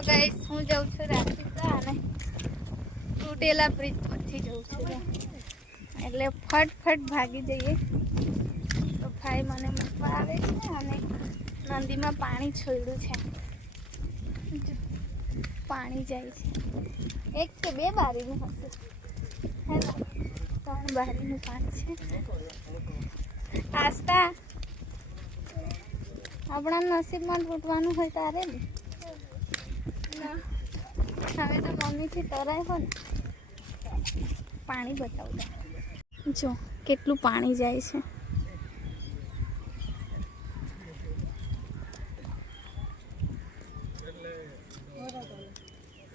તો ગાઈસ હું જાઉં છું રાત્રિકા અને તૂટેલા બ્રિજ પરથી જઉં છું એટલે ફટફટ ભાગી જઈએ. તો ભાઈ મને મૂકવા આવે છે અને નદીમાં પાણી છોડ્યું છે. પાણી જાય છે. એક કે બે બારીનું હશે. હેલો ત્રણ બારીનું પાણી છે. આસ્તા આપણા નસીબમાં તૂટવાનું હોય તારે ના? હવે તો મમ્મીથી તરાય ને પાણી બતાવતા જો કેટલું પાણી જાય છે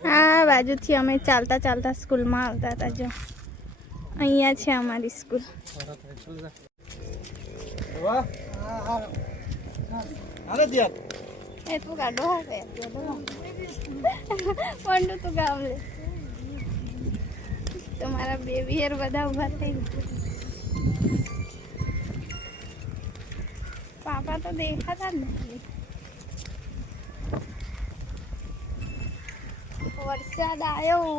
આ બાજુથી અમે ચાલતા ચાલતા સ્કૂલમાં આવતા હતા જો અહીંયા છે અમારી સ્કૂલ એ તું લે. તમારા બેબીયર બધા ઊભા થઈ પાપા તો દેખાતા જ નથી. વરસાદ આવ્યો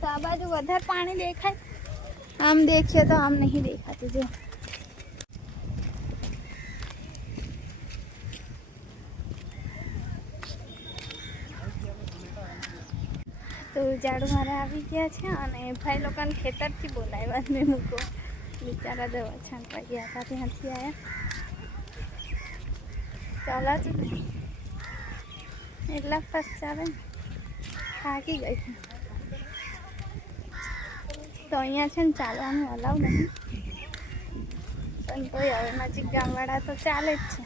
તો આ બાજુ વધારે પાણી દેખાય? આમ દેખીએ તો આમ નહીં દેખાતું, જો. તો ઝાડુ મારે આવી ગયા છે અને ભાઈ લોકોને ખેતરથી બોલાવ્યા મેં મૂકો બિચારા દવા છાંટવા ગયા હતા, ત્યાંથી આવ્યા ચાલા જ એટલા ફસ્ટ ચાલે ને. થાકી ગઈ છે. તો અહીંયા છે ને ચાલવાનું અલાવ નહીં પણ તોય હવે નજીક ગામવાળા તો ચાલે જ છે.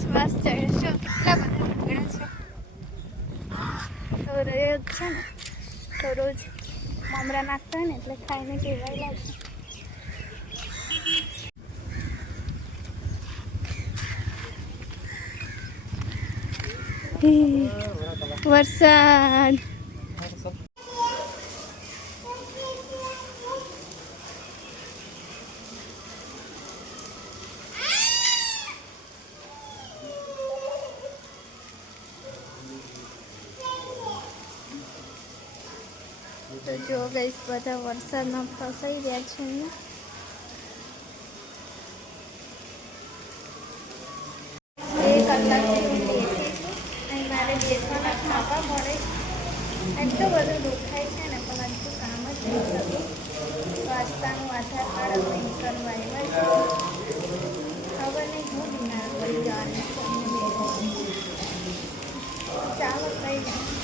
શ્વાસ ચડશો કેટલા બધા છે ને તો રોજ મમરા નાખતા ને એટલે ખાઈને કેવાય છે. વરસાદ. જો ગઈશ બધા વરસાદમાં ફસાઈ રહ્યા છે મળે એટલું બધું દુખાય છે ને, પણ હજુ કામ જ નહીં થતું. તો આધાર કાર્ડ પ્રિન્ટ કરવા આવ્યા છે ખબર નહીં, હું બીમાર પડી જવાની ચાલો, કઈ મારે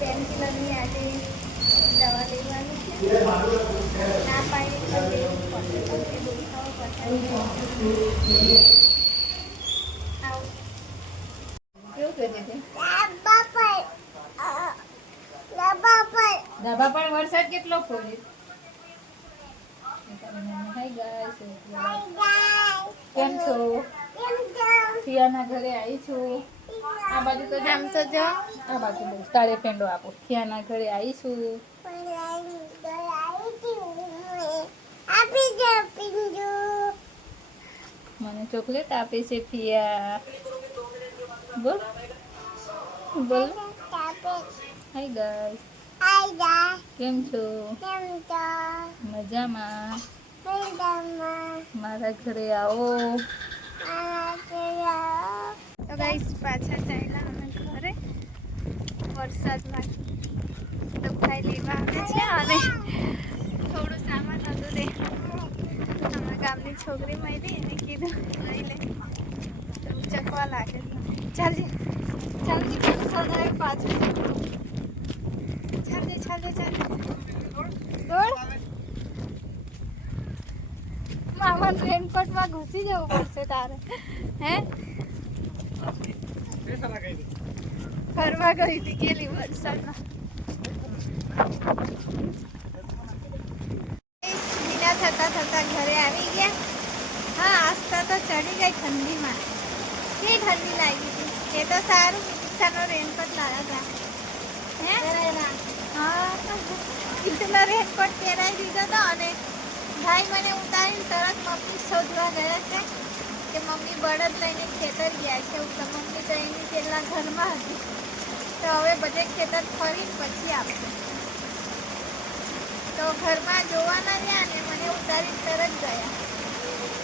પેનકિલરની આજે દવા લેવાની છે ના પાડી? તો લેવું પડશે દુખાવો આવ કેવું કહે છે? ધાબા પર વરસાદ કેટલો પડ્યો કેમ છો? ફિયાના ઘરે આવી છું. આ બાજુ તો આમ તો જો આ બાજુ બહુ તારે પેંડો આપો. ફિયાના ઘરે આવીશું. મને ચોકલેટ આપે છે ફિયા. બોલ. બોલ. હાય ગાઈસ કેમ છો? મજામાં. મારા ઘરે આવો. ગાઈસ પાછા ચાલ્યા અમે ઘરે. વરસાદમાં ભાઈ લેવા આવે છે. અને થોડું સામાન હતું તે. અમારા ગામની છોકરી મળી એને કીધું, લઈ લે. તો ચકવા લાગે. ચાલજે. ચાલજે, વરસાદ આવ્યો પાછું. ચાલજે ચાલજે ચાલજે. દોડ મામાને રેનકોટમાં ઘૂસી જવું પડશે તારે. હે? ફરવા ગઈ હતી ગેલી વરસાદમાં. વિના થતા થતા ઘરે આવી ગયા. હા આસ્તા તો ચડી ગઈ ઠંડીમાં. કે ઠંડી લાગી હતી? એ તો સારું પિતાનો રેનકોટ લાવ્યા હતા. હે? ઈચ્છાનો રેનકોટ પહેરાવી દીધો હતો અને ભાઈ મને ઉતારીને તરત મમ્મી શોધવા ગયા છે કે મમ્મી બળદ લઈને ખેતર ગયા છે. તો મમ્મી તો એની પહેલાં ઘરમાં હતી. તો હવે બધે ખેતર ફરી પછી આપશે. તો ઘરમાં જોવાના રહ્યા ને મને ઉતારી તરત ગયા.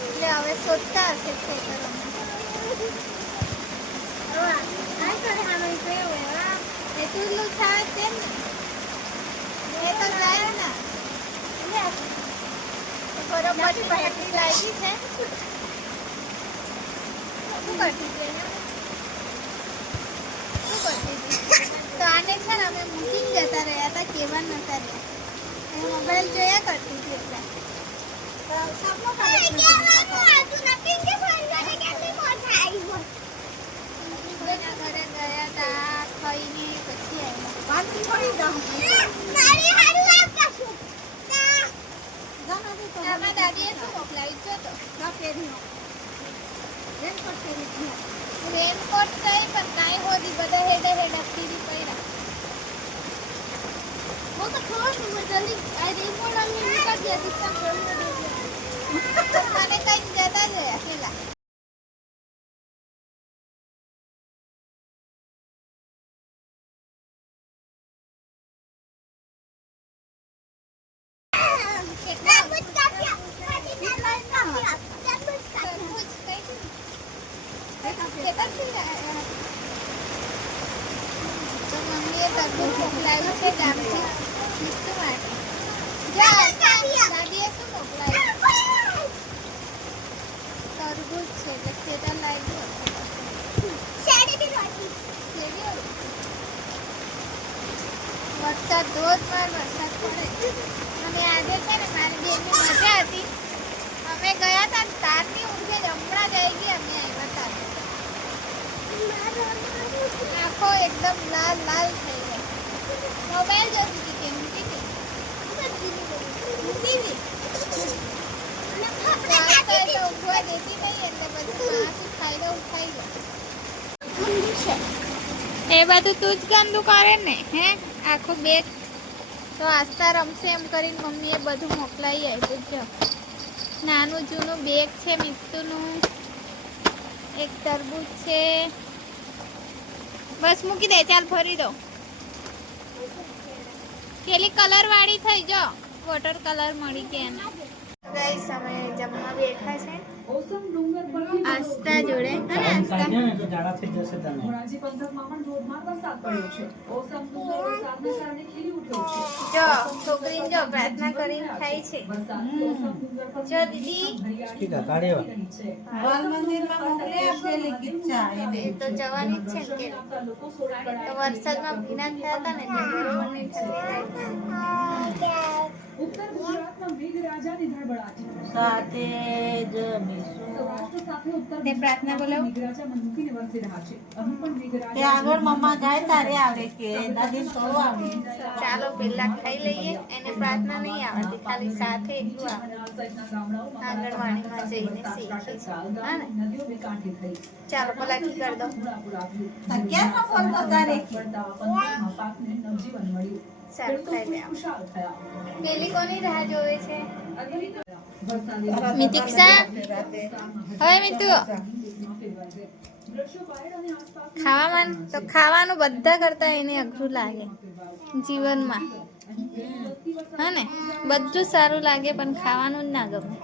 એટલે હવે શોધતા હશે ખેતરોમાં. આ કરે આનો કેવું એવા એ તુલ્લું થાય તેમ ને. તો જાય ને. બરોબર લાગી છે. શું કરતી હતી તો આને છે ને અમે મૂકીને જતા રહ્યા હતા કેવા નતા રહ્યા એ મોબાઈલ જોયા કરતી હતી એટલે દાદીએ શું મોકલાવી જો તો રેનકોટ કઈ, પણ કાઈ હોદી, બધા હેડે હેડે પીરી પૈરા હું તો ખોશ હું જલ્દી આ રેનકોટ આની નીકળ ગયા દીકતા મને કઈ જતા જ રહ્યા પેલા. कहीं તો મમ્મીએ તરબૂચ મોકલાવ્યું છે ગામથી મિસ્તુ માટે જા દાદીએ શું મોકલાવ્યું તરબૂચ છે એટલે ખેતર લાગ્યું વરસાદ ધોધમાર વરસાદ પડે અને આજે છે ને મારી બેનની મજા હતી અમે ગયા હતા ને તારની ઊંઘે જ હમણાં જ આવી ગઈ અમે આવ્યા હતા આંખો એકદમ લાલ લાલ થઈ ગઈ મોબાઈલ જોતી હતી કે હતી. એ દેતી નહીં એટલે પછી ફાયદો ઉઠાઈ ગયો એ બધું તું જ ગંદુ કરે ને હે? આખું બેગ તો આસ્તા રમશે એમ કરીને મમ્મીએ બધું મોકલાવી આપ્યું. જો. નાનું જૂનું બેગ છે મિત્રુનું એક તરબૂચ છે. બસ મૂકી દે, ચાલ ફરી દો પેલી કલર વાળી થઈ, જો. વોટર કલર મળી ગયા ગાઈસ અમે જમવા બેઠા છે. આસ્તા જોડે હે ને? જાડા થઈ જશે તમે ધોરાજી પંથકમાં પણ ધોધમાર વરસાદ પડ્યો છે. ઓસમ ડુંગર વરસાદને કારણે ખીલી ઉઠ્યો છે. જો છોકરીને જો પ્રાર્થના કરીને થાય છે. જો દીદી. કીધા કાઢ્યો આપેલી કિચ્છા એ તો જવાની જ છે કે. તો વરસાદમાં ભીના થયા હતા ને એટલે નહીં ઠંડી ઉત્તર ગુજરાતમાં મેઘરાજાની ધડબડાટી. સાથે જ ઉત્તર તે પ્રાર્થના પણ તે આગળ મમ્મા ગાય તારે આવડે કે દાદી સો આવડે ચાલો પેલા ખાઈ લઈએ એને પ્રાર્થના નહીં આવડતી ખાલી સાથે આવે આંગણવાડીમાં જઈને શીખી ચાલો પેલા કી કરી દો. ક્યાં બોલતો તારે? સારું ખાઈ લે. પેલી કોની રાહ જોવે છે? મિતિક્ષા હવે મિતુ ખાવામાં તો ખાવાનું બધા કરતા એને અઘરું લાગે જીવનમાં. હા ને? બધું સારું લાગે પણ ખાવાનું જ ના ગમે.